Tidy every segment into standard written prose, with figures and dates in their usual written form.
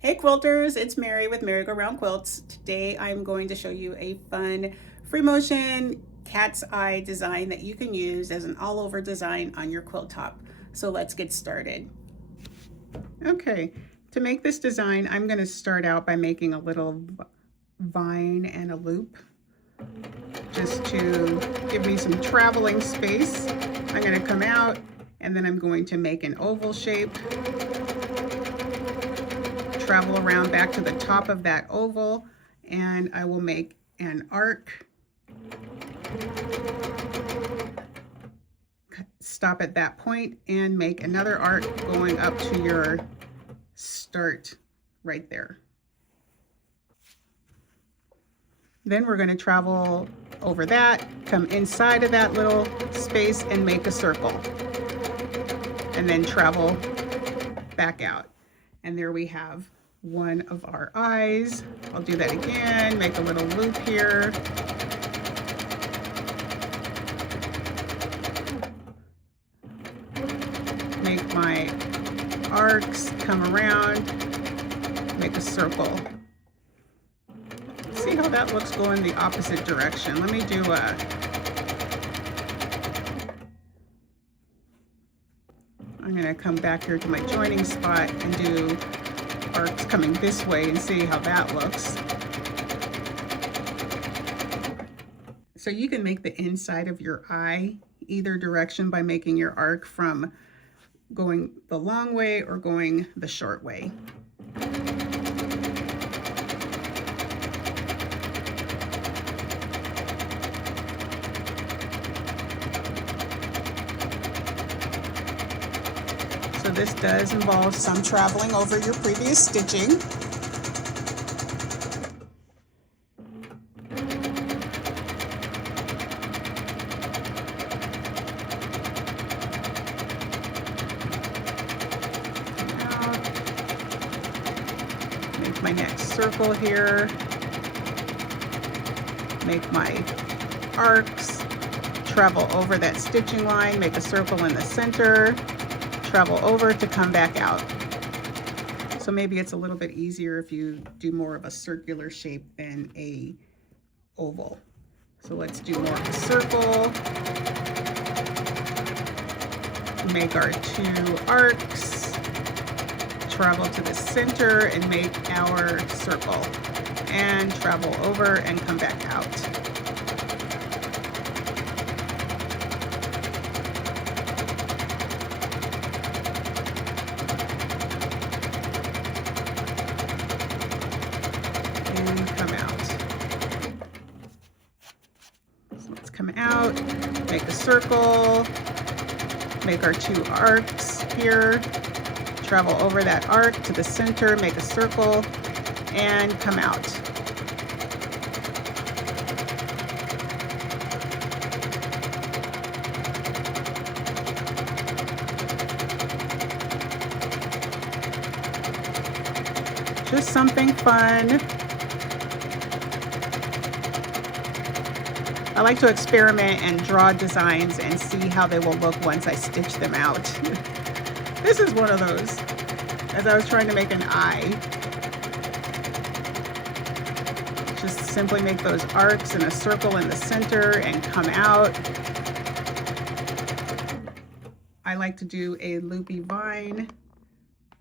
Hey quilters, it's Mary with Merry Go Round Quilts. Today I'm going to show you a fun free motion cat's eye design that you can use as an all over design on your quilt top. So let's get started. Okay, to make this design, I'm going to start out by making a little vine and a loop just to give me some traveling space. I'm going to come out and then I'm going to make an oval shape, travel around back to the top of that oval, and I will make an arc, stop at that point and make another arc going up to your start right there. Then we're going to travel over that, come inside of that little space and make a circle, and then travel back out. And there we have one of our eyes. I'll do that again, make a little loop here. Make my arcs, come around, make a circle. See how that looks going the opposite direction. Let me do I'm gonna come back here to my joining spot and do arcs coming this way and see how that looks. So you can make the inside of your eye either direction by making your arc from going the long way or going the short way. So this does involve some traveling over your previous stitching. Make my next circle here. Make my arcs, travel over that stitching line, make a circle in the center, travel over to come back out. So maybe it's a little bit easier if you do more of a circular shape than a oval. So let's do more of a circle. Make our two arcs, travel to the center and make our circle, and travel over and come back out. And come out. So let's come out, make a circle, make our two arcs here, travel over that arc to the center, make a circle, and come out. Just something fun. I like to experiment and draw designs and see how they will look once I stitch them out. This is one of those, as I was trying to make an eye. Just simply make those arcs in a circle in the center and come out. I like to do a loopy vine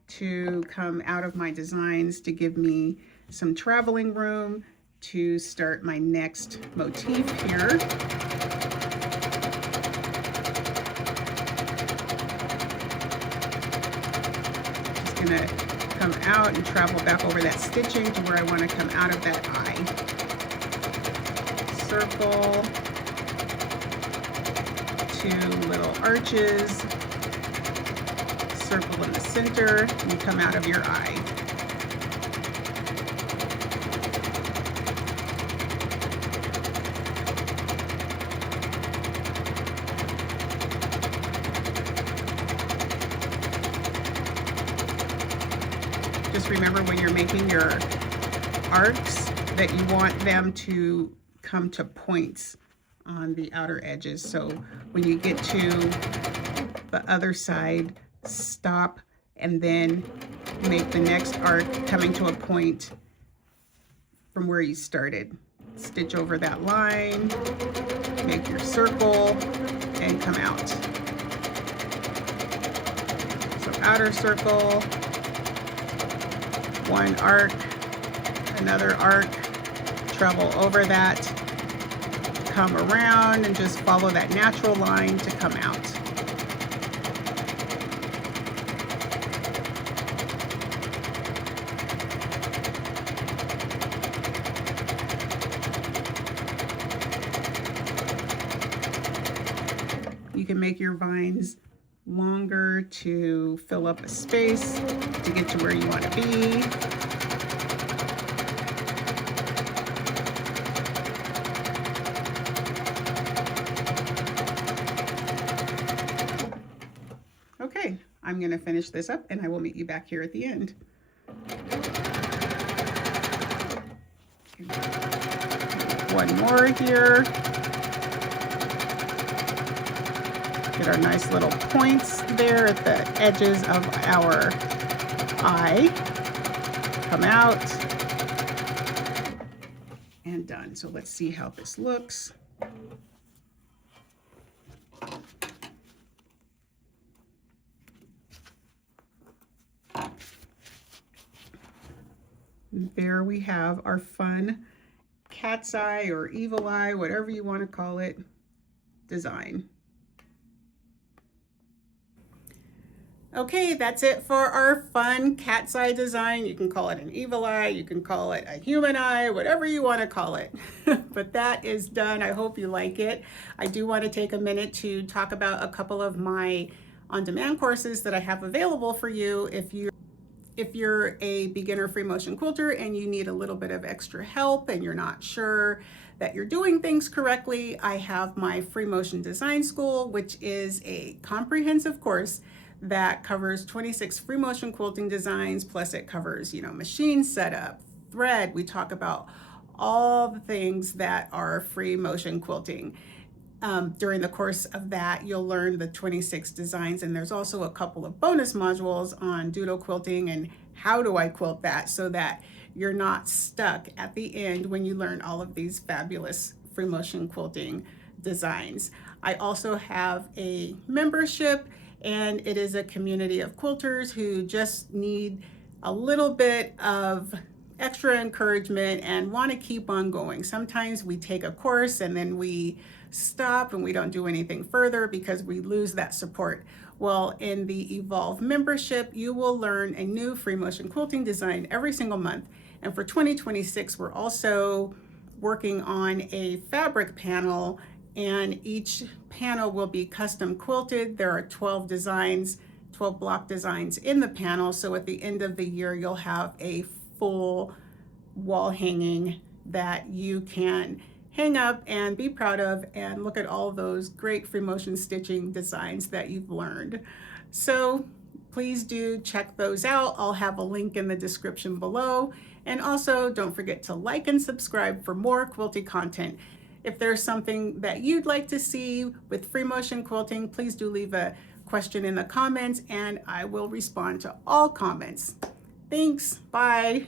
to come out of my designs to give me some traveling room to start my next motif here. Just gonna come out and travel back over that stitching to where I want to come out of that eye. Circle, two little arches, circle in the center, and come out of your eye. Just remember when you're making your arcs that you want them to come to points on the outer edges. So when you get to the other side, stop and then make the next arc coming to a point from where you started. Stitch over that line, make your circle, and come out. So outer circle, one arc, another arc, travel over that, come around, and just follow that natural line to come out. You can make your vines longer to fill up a space to get to where you want to be. Okay, I'm going to finish this up and I will meet you back here at the end. One more here. Get our nice little points there at the edges of our eye. Come out. And done. So let's see how this looks. There we have our fun cat's eye or evil eye, whatever you want to call it, design. Okay, that's it for our fun cat's eye design. You can call it an evil eye, you can call it a human eye, whatever you want to call it. But that is done. I hope you like it. I do want to take a minute to talk about a couple of my on-demand courses that I have available for you if you're a beginner free motion quilter and you need a little bit of extra help and you're not sure that you're doing things correctly. I have my Free Motion Design School, which is a comprehensive course that covers 26 free motion quilting designs, plus it covers, machine setup, thread. We talk about all the things that are free motion quilting. During the course of that, you'll learn the 26 designs, and there's also a couple of bonus modules on doodle quilting and how do I quilt that, so that you're not stuck at the end when you learn all of these fabulous free motion quilting designs. I also have a membership, and it is a community of quilters who just need a little bit of extra encouragement and want to keep on going. Sometimes we take a course and then we stop and we don't do anything further because we lose that support. Well, in the Evolve membership, you will learn a new free motion quilting design every single month. And for 2026, we're also working on a fabric panel, and each panel will be custom quilted. There are 12 designs, 12 block designs in the panel. So at the end of the year, you'll have a full wall hanging that you can hang up and be proud of and look at all those great free motion stitching designs that you've learned. So please do check those out. I'll have a link in the description below. And also don't forget to like and subscribe for more quilty content. If there's something that you'd like to see with free motion quilting, please do leave a question in the comments and I will respond to all comments. Thanks, bye.